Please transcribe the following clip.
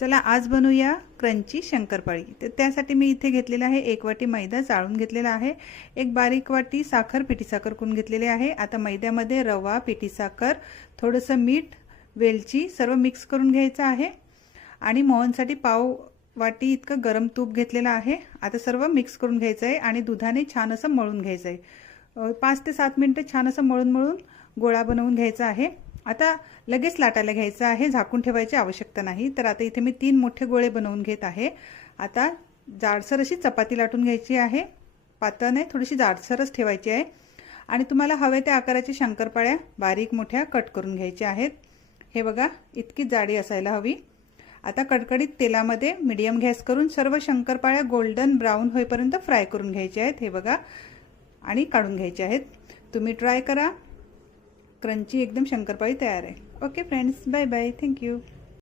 चला आज बनवूया क्रंची शंकरपाळी। तर त्यासाठी मी इथे घेतलेला आहे 1 वाटी मैदा चाळून घेतलेला आहे, एक बारीक वाटी साखर पिठी साखर करून घेतलेली आहे। आता मैद्यामध्ये रवा, पिठी साखर, थोडंसं मीठ, वेलची सर्व मिक्स करून घ्यायचं आहे आणि मोहनसाठी पाव वाटी इतकं गरम तूप घेतलेलं आहे। आता सर्व मिक्स करून घ्यायचं आहे आणि दुधाने छान असं मळून घ्यायचं आहे। 5 ते 7 मिनिटे छान असं मळून गोळा बनवून घ्यायचा आहे। आता लगेच लाटायला घ्यायचं आहे, झाकून ठेवायची आवश्यकता नाही। तर आता इथे मी 3 मोठे गोळे बनवून घेत आहे। आता जाडसर अशी चपाती लाटून घ्यायची आहे, पातळ नाही, थोडीशी जाडसरच ठेवायची आहे आणि तुम्हाला हवे त्या आकाराची शंकरपाळ्या बारीक मोठ्या कट करून घ्यायच्या आहेत। हे बघा, इतकी जाडी असायला हवी। आता कडकडीत तेलामध्ये मीडियम गॅस करून सर्व शंकरपाळ्या गोल्डन ब्राउन होईपर्यंत फ्राय करून घ्यायच्या आहेत। हे बघा, आणि काढून घ्यायच्या आहेत। तुम्ही ट्राय करा, क्रंची एकदम शंकरपाळी तयार आहे। Okay friends, bye bye, thank you.